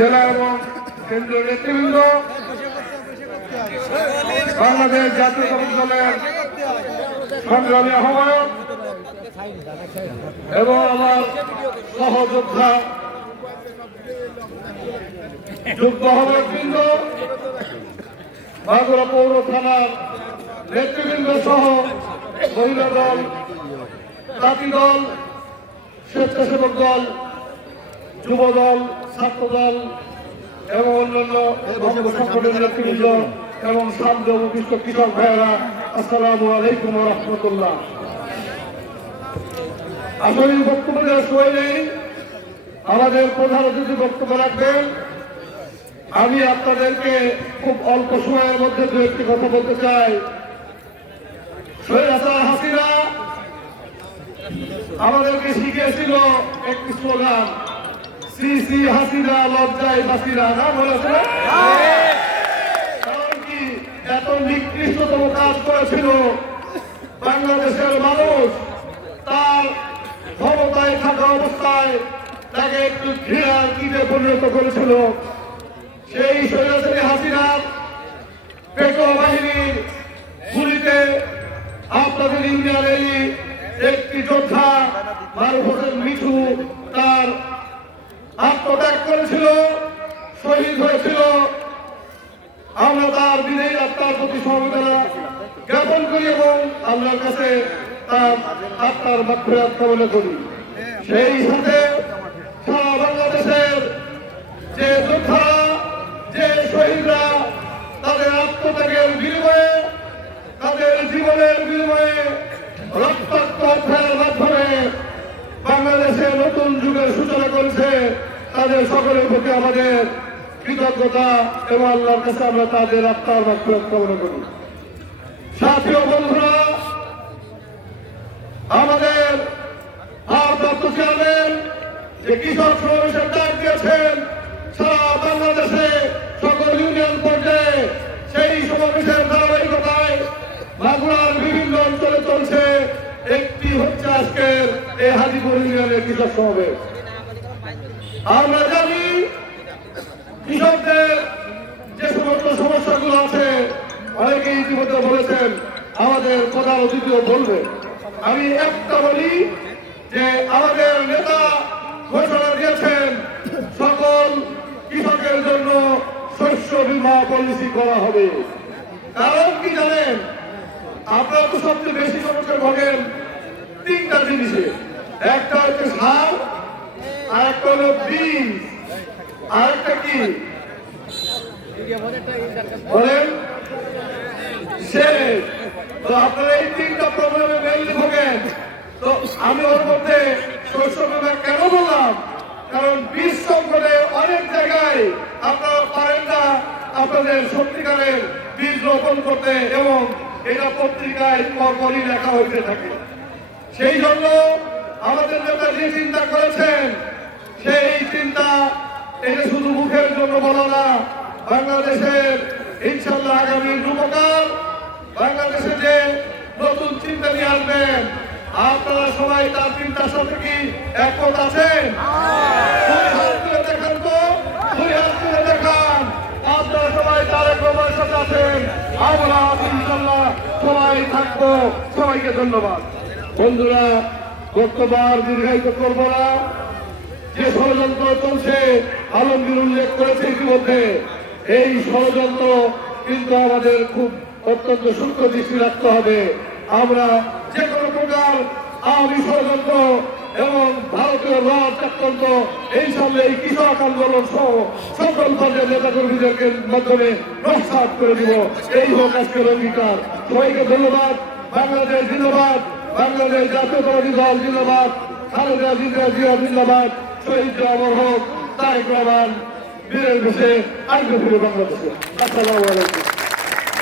জেলা এবং কেন্দ্রীয় নেতৃবৃন্দ, বাংলাদেশ জাতীয়তাবাদী দলের সংগ্রামী আহ্বায়ক এবং আমার সহযোদ্ধা যুগ্ম আহ্বায়কবৃন্দ, মাগুরা পৌর থানার নেতৃবৃন্দ সহ মহিলা দল, জাতি দল, স্বেচ্ছাসেবক দল, যুব দল, ছাত্র দল এবং অন্যান্য সংগঠনের নেতৃবৃন্দ এবং সামনে উপবিষ্ট কৃষক ভাইয়েরা, আসসালামু আলাইকুম ওয়া রাহমাতুল্লাহ। আসলে বক্তব্য দেওয়ার সময় নেই, আমাদের প্রধান অতিথি বক্তব্য রাখবেন। আমি আপনাদেরকে খুব অল্প সময়ের মধ্যে দু একটি কথা বলতে চাই। স্বৈরাচার হাসিনা আমাদেরকে শিখিয়েছিল একটি স্লোগান, শ্রী শ্রী হাসিনা লজ্জায় বাসিনা, না বলেছে? কারণ কি এত নিকৃষ্টতম কাজ করেছিল বাংলাদেশের মানুষ, তার ক্ষমতায় থাকা অবস্থায় তাকে একটু ঘৃণার কীটে পরিণত করেছিল। সেই স্বৈরাচারী হাসিনার পেট্রোল বাহিনীর গুলিতে আপনাদের ইন্ডিয়ার একটি যোদ্ধা মারুফ হোসেন মিঠু তার আত্মত্যাগ করেছিল, শহীদ হয়েছিল। আমরা তার বিদায়ী আত্মার প্রতি সমবেদনা জ্ঞাপন করি এবং আল্লাহর কাছে তার আত্মার মাগফিরাত কামনা করি। সেই সাথে সারা বাংলাদেশের যে যোদ্ধারা, যে শহীদরা তাদের আত্মত্যাগের বিনিময়ে, তাদের জীবনের বিনিময়ে, রক্তাক্ত অধ্যায়ের মাধ্যমে বাংলাদেশে নতুন যুগের সূচনা করেছে, তাদের সকলের প্রতি আমাদের কৃতজ্ঞতা এবং আল্লাহর কাছে আমরা তাদের আত্মার মাগফিরাত কামনা করি। সাথী ও বন্ধুরা, আমাদের ভারপ্রাপ্ত চেয়ারম্যান যে কৃষক সমাবেশের ডাক দিয়েছেন সারা বাংলাদেশে সকল ইউনিয়ন পর্যায়ে, সেই সমাবেশের ধারাবাহিকতায় মাগুরার বিভিন্ন অঞ্চলে চলছে। একটি হচ্ছে আজকের এই হাজিপুর ইউনিয়নের কৃষক সমাবেশ। আমরা জানি কৃষকদের যে সমস্ত সমস্যাগুলো আছে, অনেকে ইতিমধ্যে বলেছেন, আমাদের প্রধান অতিথিও বলবে। আমি একটা বলি যে আমাদের নেতা ঘোষণা দিয়েছেন সকল কৃষকের জন্য শস্য বীমা পলিসি করা হবে। কারণ কি জানেন, আপনারা তো সবচেয়ে বেশি সমস্যা ভোগেন তিনটা জিনিসে। একটা হচ্ছে সার, আর একটা হলো বীজ, আর একটা কি বলেন সেচ। তো আপনারা এই তিনটা প্রবলেমে মেনলি ভোগেন। তো আমি ওর মধ্যে শস্য বীমা কেন বললাম, কারণ বীজ সংকটে অনেক জায়গায় আপনারা পারেন না আপনাদের সত্যিকারের বীজ রোপণ করতে, এবং এটা পত্রিকায় পরপরই লেখা হইতে থাকে। সেই জন্য আমাদের নেতা যে চিন্তা করেছেন, সেই চিন্তা এটা শুধু মুখের জন্য বলা না, বাংলাদেশের ইনশাল্লাহ আগামী রূপকার, বাংলাদেশে যে নতুন চিন্তা নিয়ে আসবেন, আপনারা সবাই তার চিন্তার সাথে কি একমত আছেন? দেখান তো, দুই হাত তুলে দেখান আপনারা সবাই তার একমতের সাথে আছেন। আমরা ইনশাল্লাহ সবাই থাকবো। সবাইকে ধন্যবাদ। বন্ধুরা, বক্তব্য আর দীর্ঘায়িত করবো না। যে ষড়যন্ত্র চলছে আলমগীর উল্লেখ করেছে ইতিমধ্যে, এই ষড়যন্ত্র কিন্তু আমাদের খুব অত্যন্ত সূক্ষ্ম দৃষ্টি রাখতে হবে। আমরা যে কোনো প্রকার আওয়ামী ষড়যন্ত্র এবং ভারতীয় রাজ চক্রান্ত এই সামনে এই কৃষক আন্দোলন সহ সকল পর্যায়ের নেতা কর্মীদেরকে মাধ্যমে নস্যাৎ করে দিব। এই হোক আজকের অঙ্গীকার। সবাইকে ধন্যবাদ। বাংলাদেশ জিন্দাবাদ, বাংলাদেশ জাতীয়তাবাদী দল জিন্দাবাদ, খালেদা জিয়া জিন্দাবাদ, শহীদ অমর হোক, তারেক রহমান বীরের বেশে আসবে ফিরে বাংলাদেশে। আসসালামু আলাইকুম।